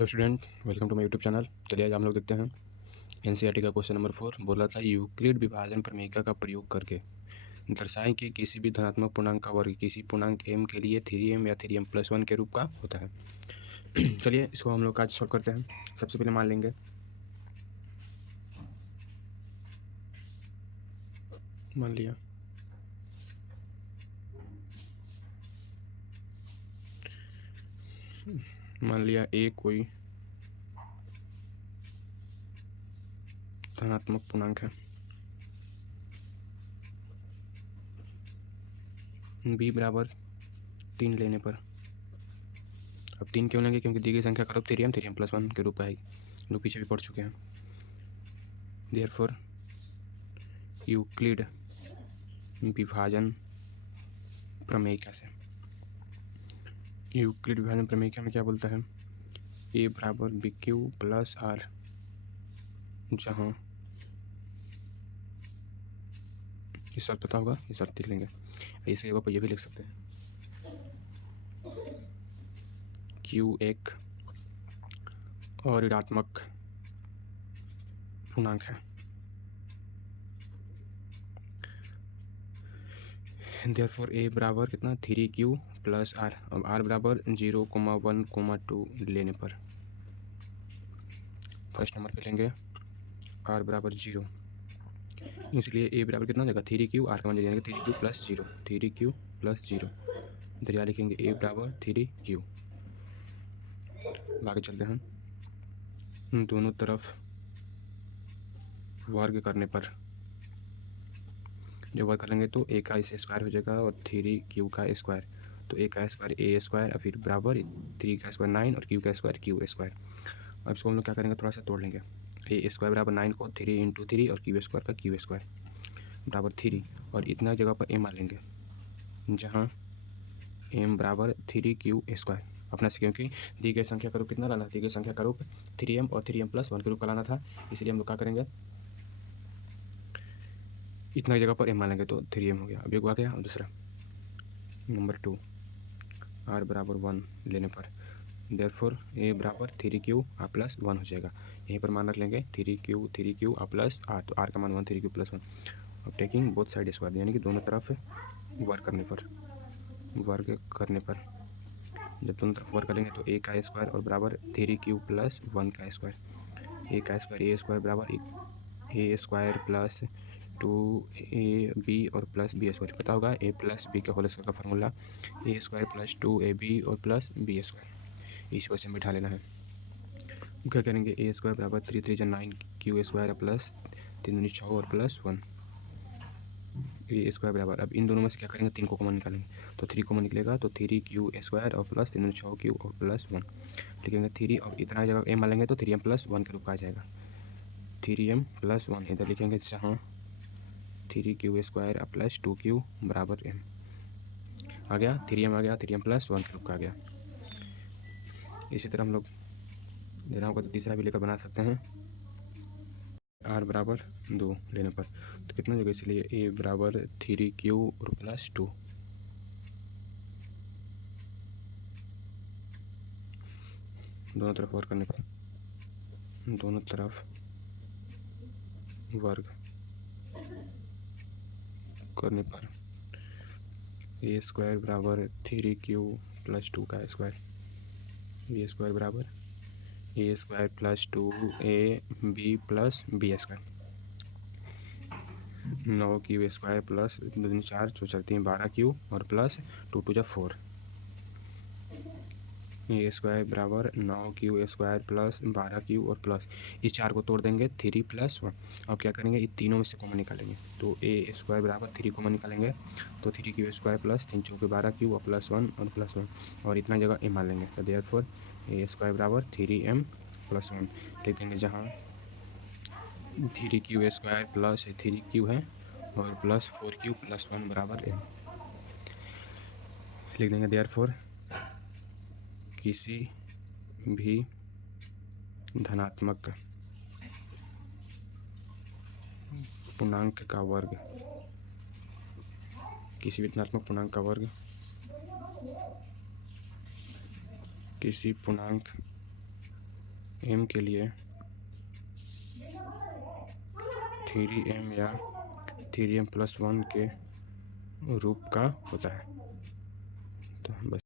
Hello student, welcome to my YouTube channel. चलिए आज हम लोग देखते हैं एनसीईआरटी का क्वेश्चन नंबर 4। बोला था यूक्लिड विभाजन प्रमेयिका का प्रयोग करके दर्शाएं कि किसी भी धनात्मक पूर्णांक का वर्ग किसी पूर्णांक m के लिए 3m या 3m+1 के रूप का होता है। चलिए इसको हम लोग आज सॉल्व करते हैं। सबसे पहले मान लेंगे, मान लिया a कोई धनात्मक पूर्णांक है, b बराबर 3 लेने पर, अब 3 क्यों लेंगे क्योंकि दी गई संख्या का रूप 3m+1 के रूप का है, जो पीछे भी पढ़ चुके हैं। देयरफॉर यूक्लिड विभाजन प्रमेयिका से, यूक्लिड विभाजन प्रमेयिका में क्या बोलता है, a बराबर BQ प्लस R, जहाँ ये शर्त पता होगा, ये शर्त लिख लेंगे। इस जगह पर ये भी लिख सकते हैं, Q एक और ऋणात्मक पूर्णांक है। देयरफॉर a बराबर कितना 3Q प्लस R। अब R बराबर 0,1,2 लेने पर फर्स्ट नंबर पे लेंगे R बराबर 0, इसलिए a बराबर कितना देगा 3Q, R का मान लेंगे 3Q प्लस 0, 3Q प्लस 0। इधर यहाँ लिखेंगे a बराबर 3Q। आगे चलते हैं, दोनों तरफ वर्ग करने पर जो वर्ग करेंगे तो a का इस स्क्वायर हो जाएगा और 3Q का स्क्वायर, तो a का स्क्वायर a स्क्वायर और फिर बराबर 3 का स्क्वायर 9 और q का स्क्वायर q स्क्वायर। अब इसको हम लोग क्या करेंगे, थोड़ा सा तोड़ लेंगे। a स्क्वायर बराबर 9 को 3 × 3 और q स्क्वायर का q स्क्वायर बराबर 3, और इतना जगह पर m आ लेंगे जहाँ m बराबर 3q स्क्वायर अपना से, क्योंकि दी गई संख्या का रूप कितना लाना, दी गई संख्या का रूप 3m और 3m+1 के रूप का लाना था, इसलिए हम लोग क्या करेंगे, इतना जगह पर m मान लेंगे तो 3m हो गया। अब एक आ गया, और दूसरा नंबर 2 r बराबर 1 लेने पर, देयरफॉर a बराबर 3q r प्लस 1 हो जाएगा। यहीं पर मान रख लेंगे 3q r प्लस r, तो r का मान 1 3q प्लस 1। अब टेकिंग बोथ साइड स्क्वायर, यानी कि दोनों तरफ वर्ग करने पर जब दोनों तरफ वर्ग करेंगे तो a का स्क्वायर और बराबर 3q प्लस 1 का स्क्वायर, a का स्क्वायर a स्क्वायर बराबर a स्क्वायर प्लस 2ab और प्लस b स्क्वायर। पता होगा a प्लस b का होल स्क्वायर का formula a square plus 2ab और प्लस b स्क्वायर, इस वजह से बैठा लेना है। क्या करेंगे, a स्क्वायर बराबर 3 3 9 q स्क्वायर प्लस 3 6 और प्लस 1 a स्क्वायर बराबर, अब इन दोनों में से क्या करेंगे, 3 को कॉमन निकालेंगे, तो 3 कॉमन निकलेगा तो 3q स्क्वायर और प्लस 3 6 q और प्लस 1 लिखेंगे 3, और इतना जगह m मान लेंगे तो 3m+1 के रूप का आ जाएगा, 3m+1 इधर लिखेंगे जहाँ 3q स्क्वायर प्लस 2q बराबर m आ गया, 3m आ गया, 3m+1 के रूप का आ गया। इसी तरह हम लोग देना होगा तो तीसरा भी लेकर बना सकते हैं, r बराबर 2 लेने पर तो कितना जगह, इसलिए a बराबर 3q और प्लस 2, दोनों तरफ वर्ग करने पर, दोनों तरफ वर्ग करने पर a स्क्वायर बराबर 3q प्लस 2 का स्क्वायर, b स्क्वायर बराबर a square plus 2ab plus b square, 9q square plus 2 4 4 3 12q और प्लस 2 2 4, ए स्क्वायर बराबर 9q स्क्वायर प्लस 12q और प्लस, इस 4 को तोड़ देंगे 3 + 1। अब क्या करेंगे, ये तीनों में से कॉमन निकालेंगे, तो a स्क्वायर बराबर 3 कॉमन निकालेंगे तो 3q स्क्वायर प्लस 3 4 12q और प्लस 1 और प्लस 1, और इतना जगह m मान लेंगे, तो देयरफॉर a स्क्वायर बराबर 3m+1 लिख देंगे, जहाँ 3q स्क्वायर प्लस 3q है और प्लस 4q प्लस 1 बराबर m लिख देंगे। देयरफॉर किसी भी धनात्मक पूर्णांक का वर्ग, किसी भी धनात्मक पूर्णांक का वर्ग किसी पूर्णांक m के लिए 3m या 3m+1 के रूप का होता है। तो बस